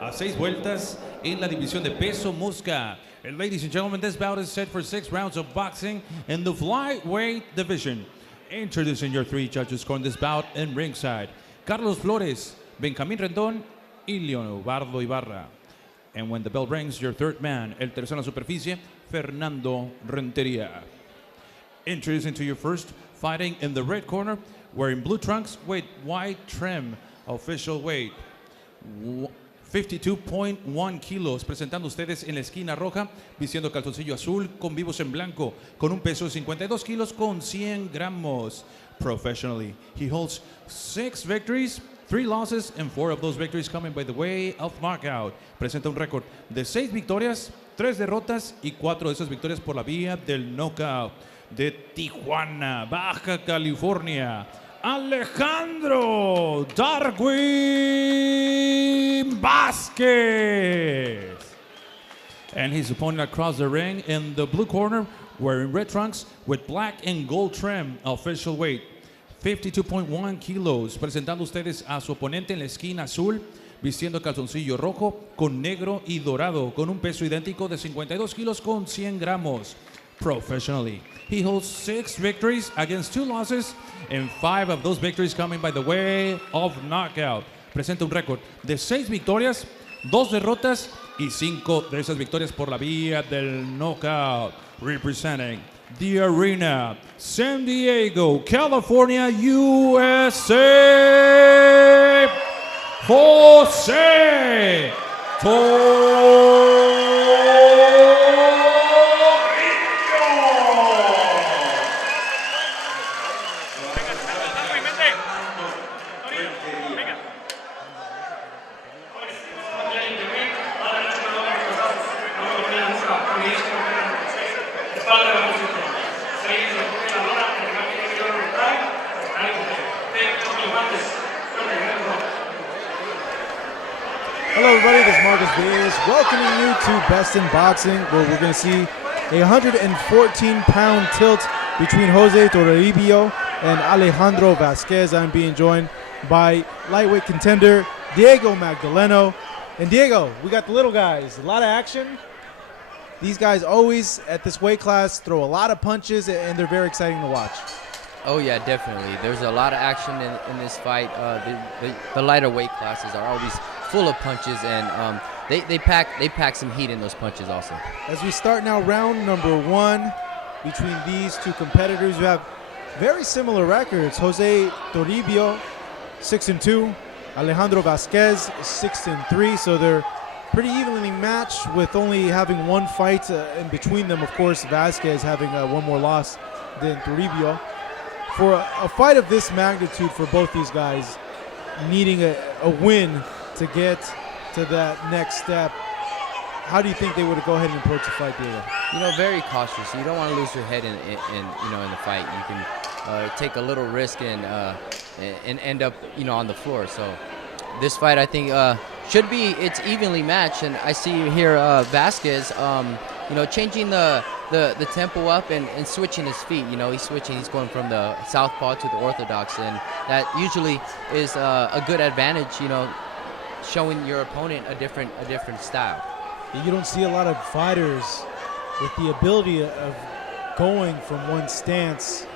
A 6 vueltas en la división de peso mosca. And ladies and gentlemen, this bout is set for 6 rounds of boxing in the flyweight division. Introducing your 3 judges scoring this bout in ringside: Carlos Flores, Benjamín Rendón y Leonardo Ibarra. And when the bell rings, your 3rd man, el tercero en la superficie, Fernando Renteria. Introducing to you first, fighting in the red corner, wearing blue trunks with white trim, official weight 52.1 kilos, presentando ustedes en la esquina roja, vistiendo calzoncillo azul con vivos en blanco, con un peso de 52 kilos con 100 gramos. Professionally, he holds 6 victories, 3 losses, and 4 of those victories coming by the way of knockout. Presenta un récord de 6 victorias, 3 derrotas y 4 de esas victorias por la vía del knockout. De Tijuana, Baja California, Alejandro Darwin Vazquez. And his opponent across the ring in the blue corner, wearing red trunks with black and gold trim, official weight 52.1 kilos. Presentando ustedes a su oponente en la esquina azul, vistiendo calzoncillo rojo con negro y dorado, con un peso idéntico de 52 kilos con 100 gramos. Professionally, he holds 6 victories against 2 losses, and 5 of those victories coming by the way of knockout. Presenta un récord de 6 victorias, 2 derrotas y 5 de esas victorias por la vía del knockout. Representing the arena, San Diego, California, USA, Jose Toribio. Hello everybody, this is Marcus Baez welcoming you to Best in Boxing, where we're going to see a 114-pound tilt between Jose Toribio and Alejandro Vasquez. I'm being joined by lightweight contender Diego Magdaleno. And Diego, we got the little guys, a lot of action. These guys always at this weight class throw a lot of punches, and they're very exciting to watch. Oh yeah, definitely. There's a lot of action in this fight. The lighter weight classes are always full of punches, and they pack some heat in those punches also. As we start now round number 1 between these 2 competitors, who have very similar records. Jose Toribio 6-2, Alejandro Vasquez 6-3. So they're pretty evenly matched, with only having 1 fight in between them. Of course, Vasquez having 1 more loss than Toribio. For a fight of this magnitude for both these guys, needing a win to get to that next step, how do you think they would go ahead and approach the fight, Diego? You know, very cautious. You don't want to lose your head in the fight. You can take a little risk and end up on the floor. So this fight, I think, it's evenly matched, and I see here Vazquez changing the tempo up and switching his feet. He's switching. He's going from the southpaw to the orthodox, and that usually is a good advantage. Showing your opponent a different style. You don't see a lot of fighters with the ability of going from one stance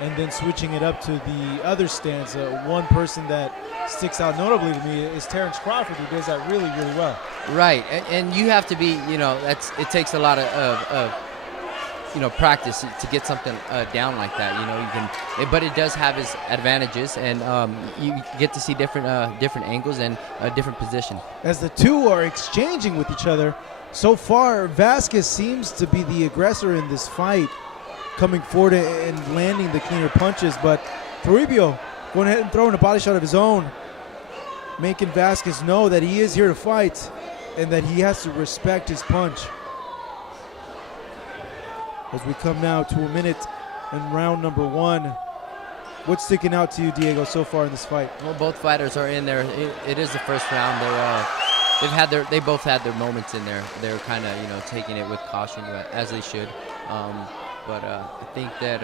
and then switching it up to the other stance. One person that sticks out notably to me is Terrence Crawford, who does that really, really well. Right, and you have to be, it takes a lot of practice to get something down like that. But it does have its advantages, and you get to see different angles and different position. As the 2 are exchanging with each other, so far Vazquez seems to be the aggressor in this fight, coming forward and landing the cleaner punches, but Toribio going ahead and throwing a body shot of his own, making Vazquez know that he is here to fight and that he has to respect his punch. As we come now to a minute in round number 1, what's sticking out to you, Diego, so far in this fight? Well, both fighters are in there. It is the first round. They both had their moments in there. They're kind of taking it with caution, as they should. But I think that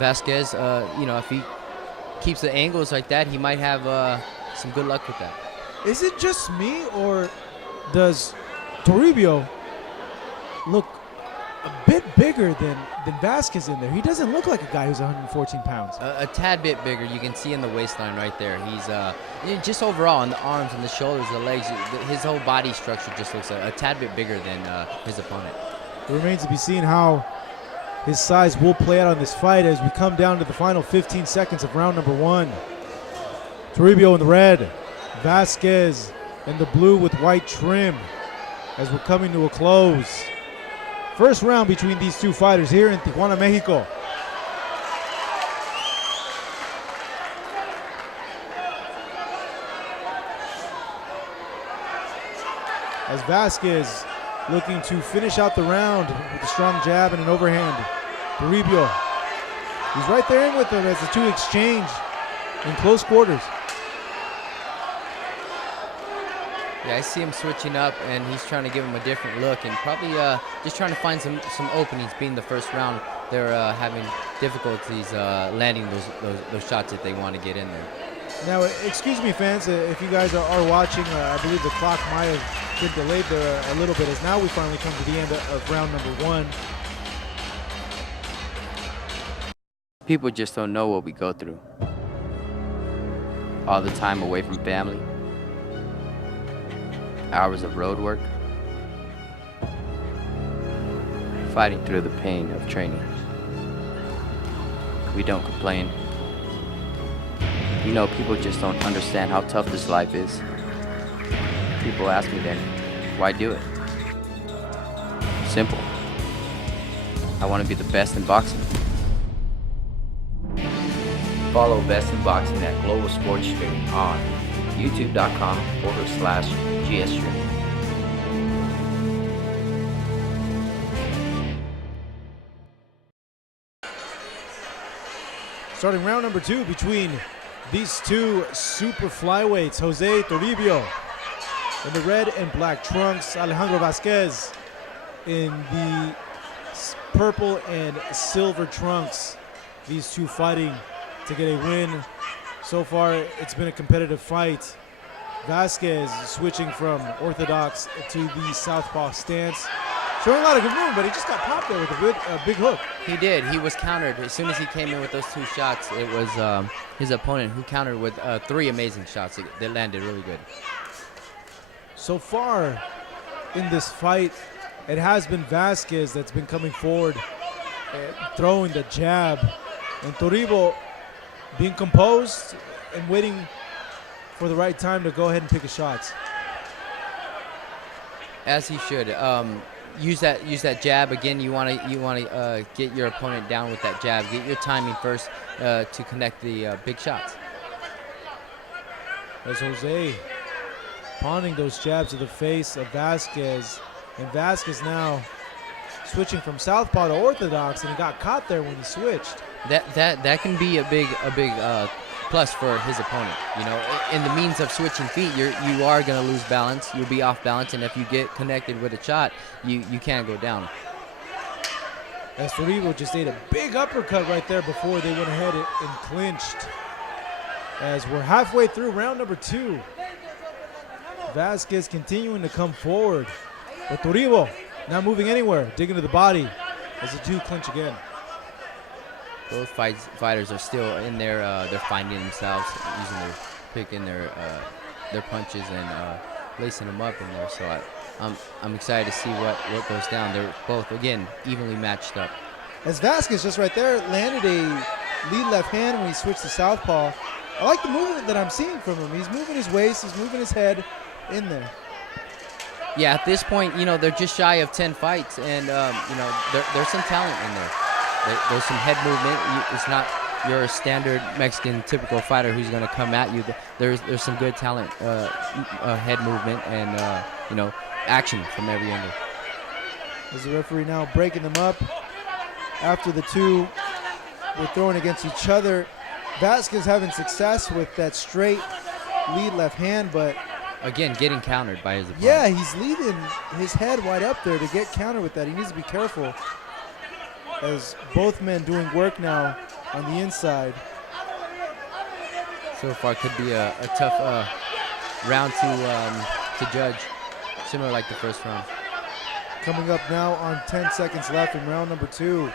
Vazquez, if he keeps the angles like that, he might have some good luck with that. Is it just me, or does Toribio look a bit bigger than Vazquez in there? He doesn't look like a guy who's 114 pounds. A tad bit bigger. You can see in the waistline right there. He's just overall on the arms and the shoulders, the legs, his whole body structure just looks a tad bit bigger than his opponent. It remains to be seen how his size will play out on this fight as we come down to the final 15 seconds of round number 1. Toribio in the red, Vazquez in the blue with white trim as we're coming to a close. First round between these two fighters here in Tijuana, Mexico. As Vazquez looking to finish out the round with a strong jab and an overhand. Toribio, he's right there in with him as the two exchange in close quarters. Yeah, I see him switching up, and he's trying to give him a different look, and probably just trying to find some openings. Being the first round, they're having difficulties landing those shots that they want to get in there. Now, excuse me, fans, if you guys are watching, I believe the clock might have been delayed there a little bit, as now we finally come to the end of round number 1. People just don't know what we go through. All the time away from family. Hours of road work. Fighting through the pain of training. We don't complain. You know, people just don't understand how tough this life is. People ask me then, why do it? Simple. I want to be the best in boxing. Follow Best in Boxing at Global Sports Stream on youtube.com/GSstream. Starting round number 2 between these two super flyweights, Jose Toribio in the red and black trunks, Alejandro Vasquez in the purple and silver trunks. These two fighting to get a win. So far, it's been a competitive fight. Vazquez switching from orthodox to the southpaw stance. Showing a lot of good movement, but he just got popped there with a big hook. He did. He was countered. As soon as he came in with those 2 shots, it was his opponent who countered with 3 amazing shots that landed really good. So far in this fight, it has been Vazquez that's been coming forward, throwing the jab, and Toribio being composed and waiting for the right time to go ahead and pick his shots. As he should. Use that jab again. You want to get your opponent down with that jab. Get your timing first to connect the big shots. As Jose pawning those jabs to the face of Vazquez, and Vazquez now switching from southpaw to orthodox, and he got caught there when he switched. That can be a big plus for his opponent. You know, in the means of switching feet, you are going to lose balance. You'll be off balance, and if you get connected with a shot, you can't go down. As Toribio just ate a big uppercut right there before they went ahead and clinched. As we're halfway through round number 2, Vazquez continuing to come forward, but Toribio not moving anywhere, digging to the body as the two clinch again. Both fighters are still in there. They're finding themselves, picking their punches and lacing them up in there. So I'm excited to see what goes down. They're both, again, evenly matched up. As Vazquez just right there landed a lead left hand when he switched to southpaw. I like the movement that I'm seeing from him. He's moving his waist, he's moving his head in there. Yeah, at this point, they're just shy of 10 fights, and there's some talent in there. There's some head movement. It's not your standard Mexican typical fighter who's going to come at you. There's some good talent, head movement, and action from every angle. As the referee now breaking them up after the two were throwing against each other. Vazquez having success with that straight lead left hand, but again, getting countered by his opponent. Yeah, he's leaving his head wide up there to get countered with that. He needs to be careful, as both men doing work now on the inside. so far could be a tough round to judge, similar like the first round. Coming up now on 10 seconds left in round number 2,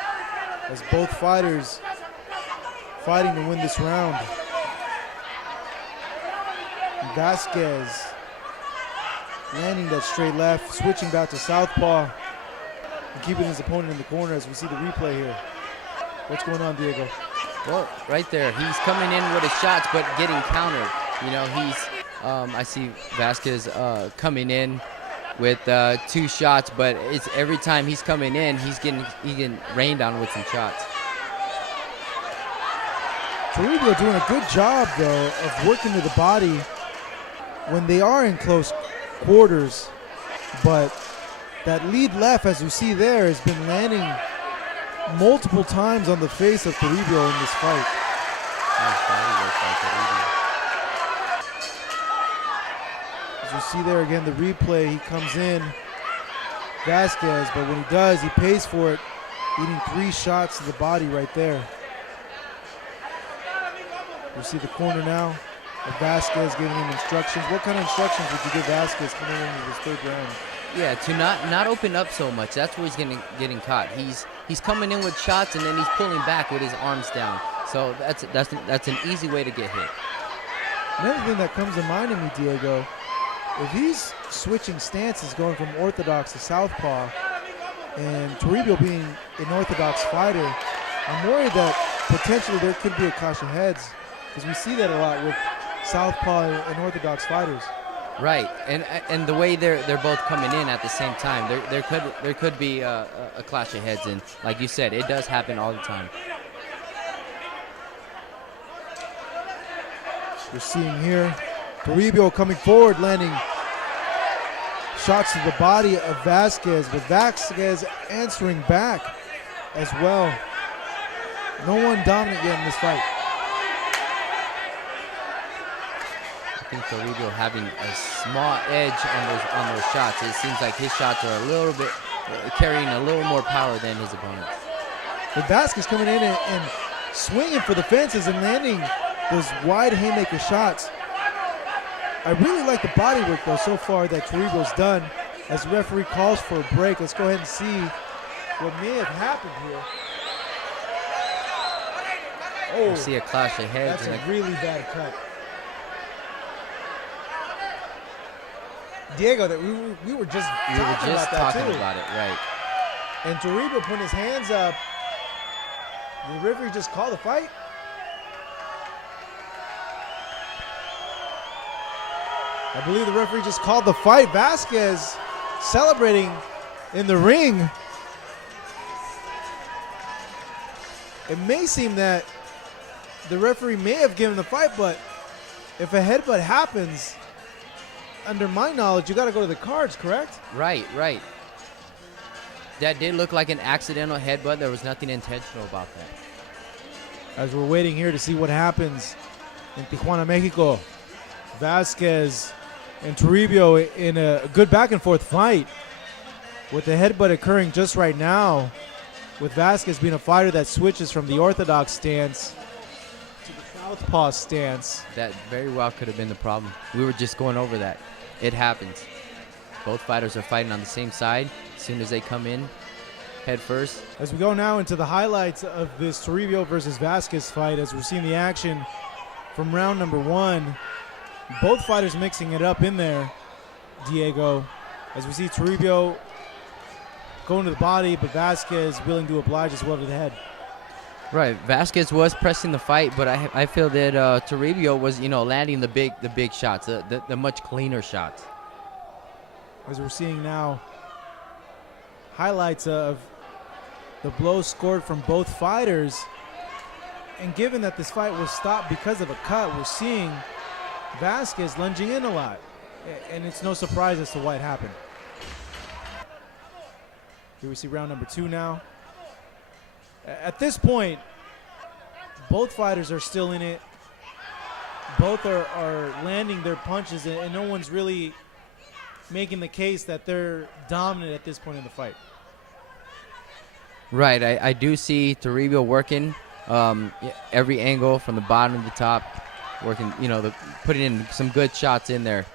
as both fighters fighting to win this round. Vazquez landing that straight left, switching back to southpaw, and keeping his opponent in the corner as we see the replay here. What's going on, Diego? Well, right there, he's coming in with his shots, but getting countered. You know, he's, I see Vazquez coming in with 2 shots, but it's every time he's coming in, he's getting rained on with some shots. Toribio doing a good job, though, of working to the body when they are in close quarters, but that lead left, as you see there, has been landing multiple times on the face of Toribio in this fight. Nice body work by Toribio. As you see there again, the replay, he comes in, Vazquez, but when he does, he pays for it, eating 3 shots to the body right there. You see the corner now of Vazquez giving him instructions. What kind of instructions would you give Vazquez coming into this 3rd round? Yeah, to not open up so much. That's where he's getting caught. He's coming in with shots and then he's pulling back with his arms down. So that's an easy way to get hit. Another thing that comes to mind to me, Diego, if he's switching stances, going from orthodox to southpaw, and Toribio being an orthodox fighter, I'm worried that potentially there could be a clash of heads, because we see that a lot with southpaw and orthodox fighters. Right, and the way they're both coming in at the same time, there could be a clash of heads, and like you said, it does happen all the time. We're seeing here Toribio coming forward, landing shots to the body of Vazquez, but Vazquez answering back as well. No one dominant yet in this fight. I think Toribio having a small edge on those shots. It seems like his shots are a little bit carrying a little more power than his opponents. But Vazquez coming in and swinging for the fences and landing those wide haymaker shots. I really like the body work, though, so far that Toribio's done. As the referee calls for a break, let's go ahead and see what may have happened here. Oh, we'll see a clash of heads. That's a really bad cut. Diego, that we were just talking about it, right? And Toribio putting his hands up. The referee just called the fight. I believe the referee just called the fight. Vazquez celebrating in the ring. It may seem that the referee may have given the fight, but if a headbutt happens, under my knowledge, you got to go to the cards, correct? Right. That did look like an accidental headbutt. There was nothing intentional about that. As we're waiting here to see what happens in Tijuana, Mexico, Vazquez and Toribio in a good back and forth fight, with the headbutt occurring just right now, with Vazquez being a fighter that switches from the orthodox stance to the southpaw stance. That very well could have been the problem. We were just going over that. It happens. Both fighters are fighting on the same side. As soon as they come in head first. As we go now into the highlights of this Toribio versus Vazquez fight, as we're seeing the action from round number 1, both fighters mixing it up in there, Diego, as we see Toribio going to the body, but Vazquez willing to oblige as well to the head. Right, Vazquez was pressing the fight, but I feel that Toribio was, landing the big shots, the much cleaner shots. As we're seeing now, highlights of the blows scored from both fighters, and given that this fight was stopped because of a cut, we're seeing Vazquez lunging in a lot, and it's no surprise as to why it happened. Here we see round number 2 now. At this point, both fighters are still in it. Both are landing their punches, and no one's really making the case that they're dominant at this point in the fight. Right, I do see Toribio working every angle from the bottom to the top. working, putting in some good shots in there.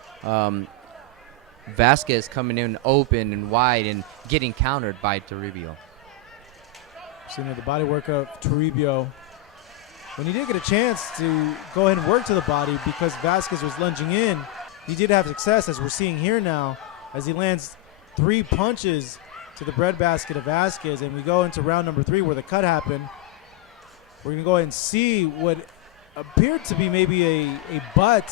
Vazquez coming in open and wide and getting countered by Toribio. Seeing the body work of Toribio. When he did get a chance to go ahead and work to the body because Vazquez was lunging in, he did have success, as we're seeing here now, as he lands 3 punches to the breadbasket of Vazquez, and we go into round number 3 where the cut happened. We're going to go ahead and see what appeared to be maybe a butt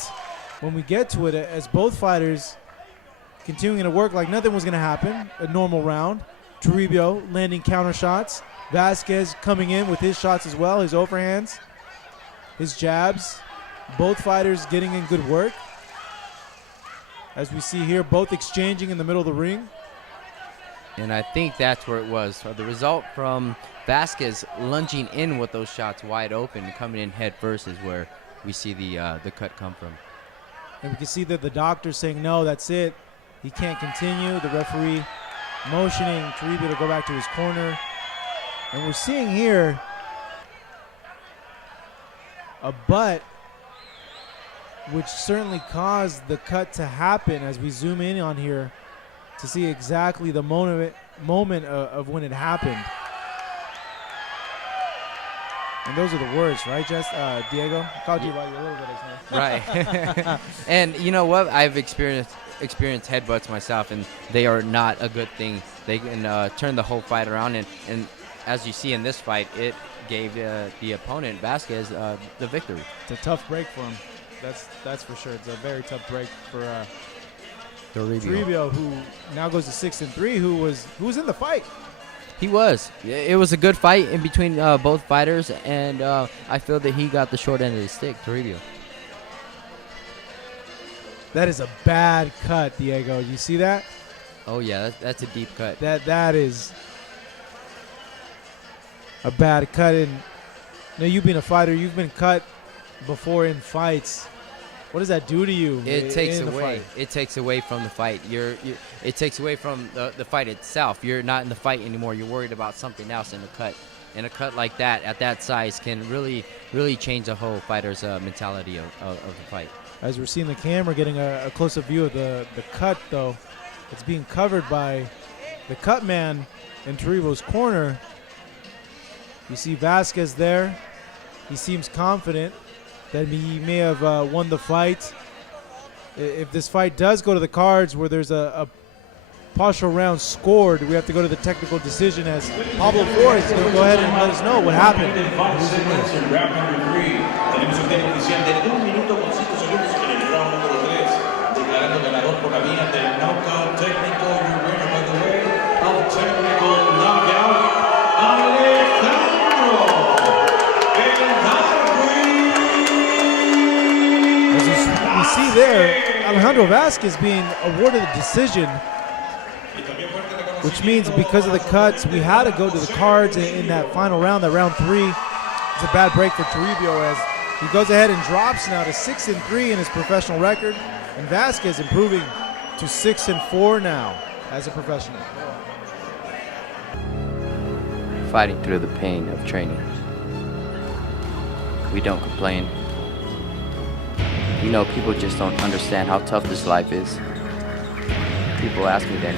when we get to it, as both fighters continuing to work like nothing was going to happen. A normal round. Toribio landing counter shots. Vazquez coming in with his shots as well, his overhands, his jabs. Both fighters getting in good work. As we see here, both exchanging in the middle of the ring. And I think that's where it was. So the result from Vazquez lunging in with those shots wide open and coming in head first is where we see the cut come from. And we can see that the doctor's saying, no, that's it. He can't continue. The referee motioning Toribio to go back to his corner. And we're seeing here a butt, which certainly caused the cut to happen, as we zoom in on here to see exactly the moment of when it happened. And those are the words, right, Diego? I called you right a little bit. Right. And you know what? I've experienced headbutts myself, and they are not a good thing. They can turn the whole fight around, and as you see in this fight, it gave the opponent, Vazquez, the victory. It's a tough break for him. That's for sure. It's a very tough break for Toribio, who now goes to 6-3, who was in the fight. He was. It was a good fight in between both fighters, and I feel that he got the short end of the stick, Toribio. That is a bad cut, Diego. You see that? Oh yeah, that's a deep cut. That is a bad cut. And you being a fighter, you've been cut before in fights. What does that do to you? It takes away. It takes away from the fight. It takes away from the fight itself. You're not in the fight anymore. You're worried about something else in a cut. And a cut like that, at that size, can really change the whole fighter's mentality of the fight. As we're seeing the camera getting a close-up view of the cut, though, it's being covered by the cut man in Toribio's corner. You see Vazquez there. He seems confident that he may have won the fight. If this fight does go to the cards where there's a partial round scored, we have to go to the technical decision, as Pablo Flores is going to go ahead and let us know what happened. See there, Alejandro Vasquez being awarded a decision, which means because of the cuts, we had to go to the cards in that final round, that round 3. It's a bad break for Toribio, as he goes ahead and drops now to 6-3 in his professional record, and Vasquez improving to 6-4 now as a professional. Fighting through the pain of training. We don't complain. People just don't understand how tough this life is. People ask me then,